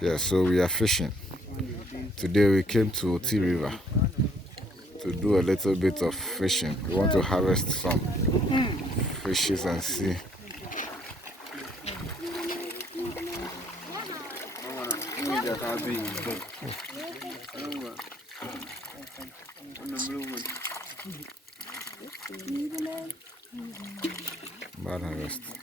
Yeah, so we are fishing. Today we came to OTI River to do a little bit of fishing. We want to harvest some fishes and see. Bad harvest.